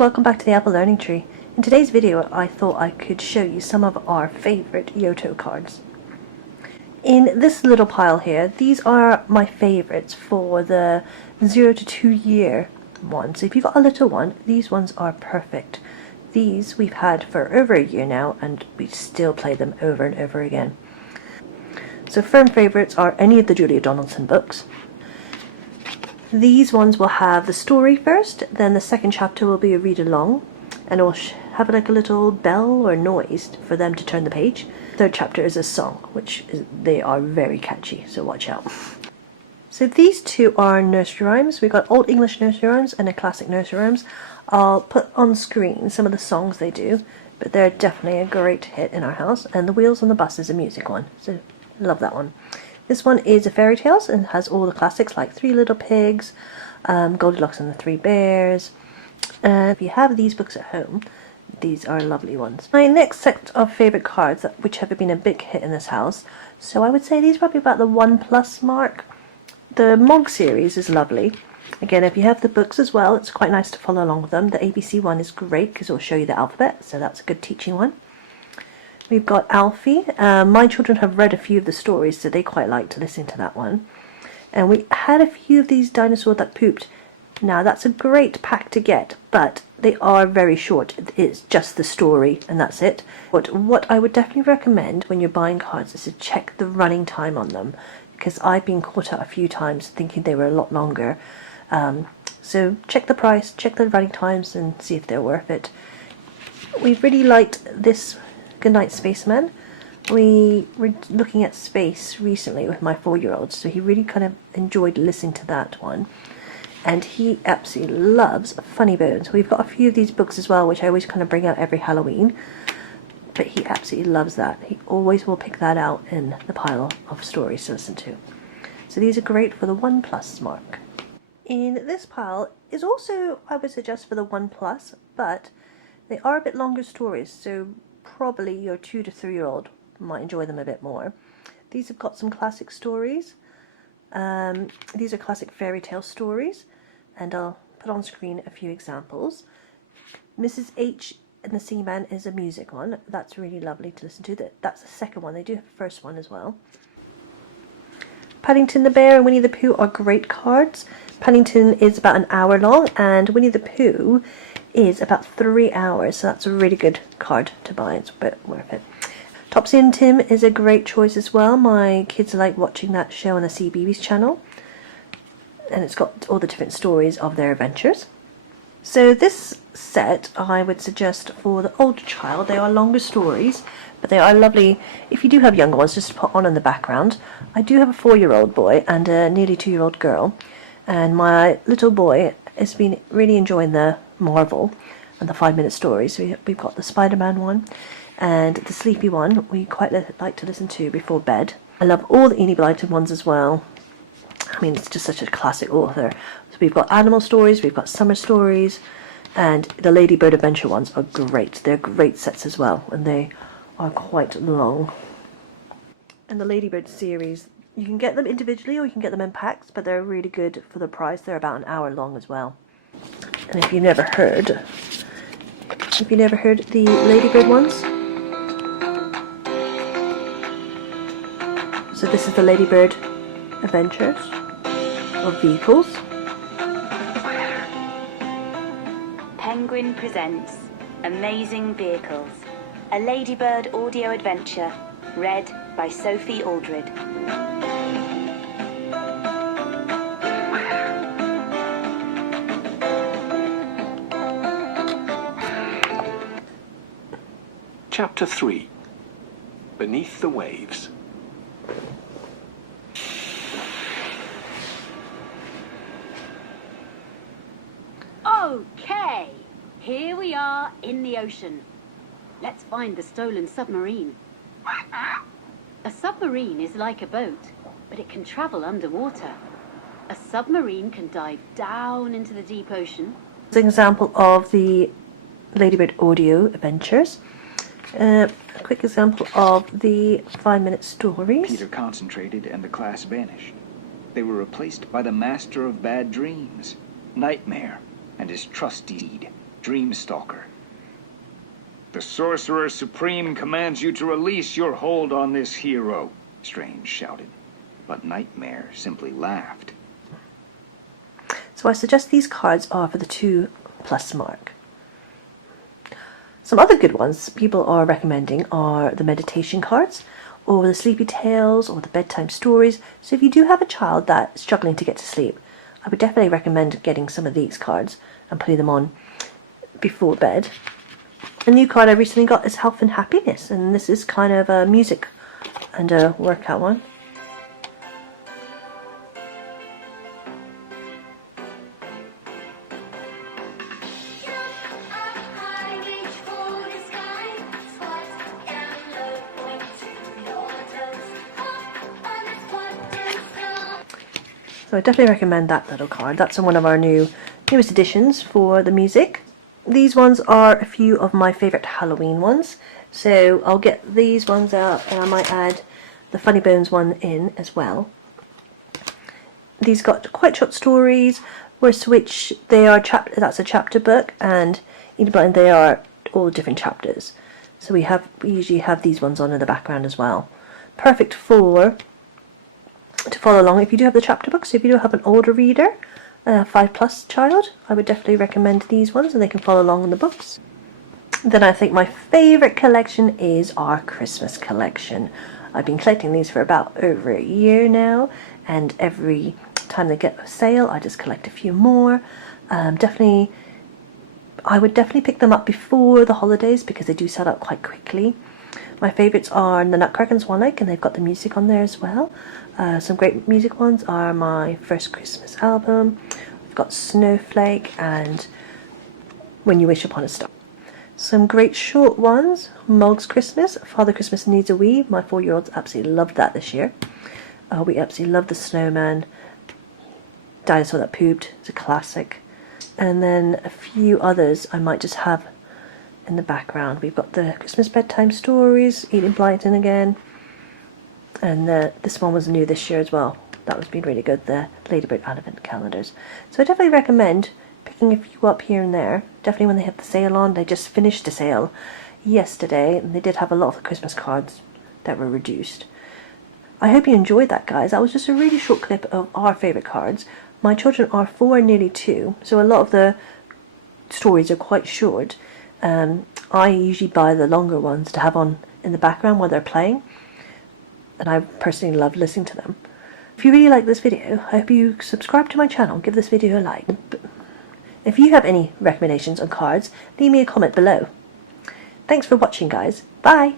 welcome back to the Apple Learning Tree. In today's video I thought I could show you some of our favorite Yoto cards. In this little pile here, these are my favorites for the 0 to 2 year ones. So if you've got a little one, these ones are perfect. These we've had for over a year now and we still play them over and over again. So firm favorites are any of the Julia Donaldson books. These ones will have the story first, then the second chapter will be a read along, and it'll have like a little bell or noise for them to turn the page. Third chapter is a song, they are very catchy, so watch out. So these two are nursery rhymes. We've got Old English nursery rhymes and a classic nursery rhymes. I'll put on screen some of the songs they do, but they're definitely a great hit in our house. And The Wheels on the Bus is a music one, so love that one. This one is a fairy tales and has all the classics like Three Little Pigs, Goldilocks and the Three Bears. And if you have these books at home, these are lovely ones. My next set of favourite cards, which have been a big hit in this house, so I would say these are probably about the 1+ mark. The Mog series is lovely. Again, if you have the books as well, it's quite nice to follow along with them. The ABC one is great because it will show you the alphabet, so that's a good teaching one. We've got Alfie. My children have read a few of the stories, so they quite like to listen to that one. And we had a few of these Dinosaur That Pooped. Now, that's a great pack to get, but they are very short. It's just the story, and that's it. But what I would definitely recommend when you're buying cards is to check the running time on them, because I've been caught out a few times thinking they were a lot longer. So check the price, check the running times, and see if they're worth it. We really liked this Goodnight Spaceman. We were looking at space recently with my 4-year-old, so he really kind of enjoyed listening to that one. And he absolutely loves Funny Bones. We've got a few of these books as well, which I always kind of bring out every Halloween. But he absolutely loves that. He always will pick that out in the pile of stories to listen to. So these are great for the 1+ mark. In this pile is also, I would suggest, for the 1+, but they are a bit longer stories, so probably your 2 to 3-year-old might enjoy them a bit more. These have got some classic stories. These are classic fairy tale stories, and I'll put on screen a few examples. Mrs. H and the Seaman is a music one. That's really lovely to listen to. That's the second one. They do have the first one as well. Paddington the Bear and Winnie the Pooh are great cards. Paddington is about an hour long, and Winnie the Pooh is about 3 hours, so that's a really good card to buy. It's a bit worth it. Topsy and Tim is a great choice as well. My kids like watching that show on the CBeebies channel, and it's got all the different stories of their adventures. So this set I would suggest for the older child. They are longer stories, but they are lovely if you do have younger ones just to put on in the background. I do have a 4-year-old boy and a nearly 2-year-old girl, and my little boy has been really enjoying the Marvel and the 5-minute stories. So we've got the Spider-Man one and the Sleepy one we quite like to listen to before bed. I love all the Enid Blyton ones as well. I mean, it's just such a classic author. So we've got animal stories, we've got summer stories, and the Ladybird Adventure ones are great. They're great sets as well, and they are quite long. And the Ladybird series, you can get them individually or you can get them in packs, but they're really good for the price. They're about an hour long as well. And if you've never heard the Ladybird ones, so this is the Ladybird Adventures of Vehicles. Penguin presents Amazing Vehicles, a Ladybird audio adventure, read by Sophie Aldred. Chapter 3. Beneath the Waves. Okay, here we are in the ocean. Let's find the stolen submarine. A submarine is like a boat, but it can travel underwater. A submarine can dive down into the deep ocean. It's an example of the Ladybird audio adventures. A quick example of the 5-minute stories. Peter concentrated and the class vanished. They were replaced by the master of bad dreams, Nightmare, and his trusty steed, Dreamstalker. The Sorcerer Supreme commands you to release your hold on this hero, Strange shouted. But Nightmare simply laughed. So I suggest these cards are for the 2+ mark. Some other good ones people are recommending are the meditation cards, or the sleepy tales, or the bedtime stories. So if you do have a child that's struggling to get to sleep, I would definitely recommend getting some of these cards and putting them on before bed. A new card I recently got is Health and Happiness, and this is kind of a music and a workout one. So I definitely recommend that little card. That's one of our newest additions for the music. These ones are a few of my favourite Halloween ones. So I'll get these ones out and I might add the Funny Bones one in as well. These got quite short stories, whereas Switch, that's a chapter book, and Eat Blind, they are all different chapters. So we usually have these ones on in the background as well. Perfect to follow along if you do have the chapter books. So if you do have an older reader, a 5+ child, I would definitely recommend these ones, and they can follow along in the books. Then I think my favourite collection is our Christmas collection. I've been collecting these for about over a year now, and every time they get a sale I just collect a few more. I would definitely pick them up before the holidays because they do sell out quite quickly. My favourites are the Nutcracker and Swan Lake, and they've got the music on there as well. Some great music ones are my First Christmas album. We've got Snowflake and When You Wish Upon a Star. Some great short ones, Mog's Christmas, Father Christmas Needs a Wee. My 4-year-olds absolutely loved that this year. We absolutely love the snowman. Dinosaur That Pooped, it's a classic. And then a few others I might just have in the background. We've got the Christmas bedtime stories, Eating Blyton again, and this one was new this year as well. That was been really good, the Ladybird Advent calendars. So I definitely recommend picking a few up here and there. Definitely when they have the sale on. They just finished the sale yesterday, and they did have a lot of the Christmas cards that were reduced. I hope you enjoyed that, guys. That was just a really short clip of our favourite cards. My children are 4 and nearly 2, so a lot of the stories are quite short. I usually buy the longer ones to have on in the background while they're playing, and I personally love listening to them. If you really like this video, I hope you subscribe to my channel, give this video a like. If you have any recommendations on cards, leave me a comment below. Thanks for watching, guys. Bye!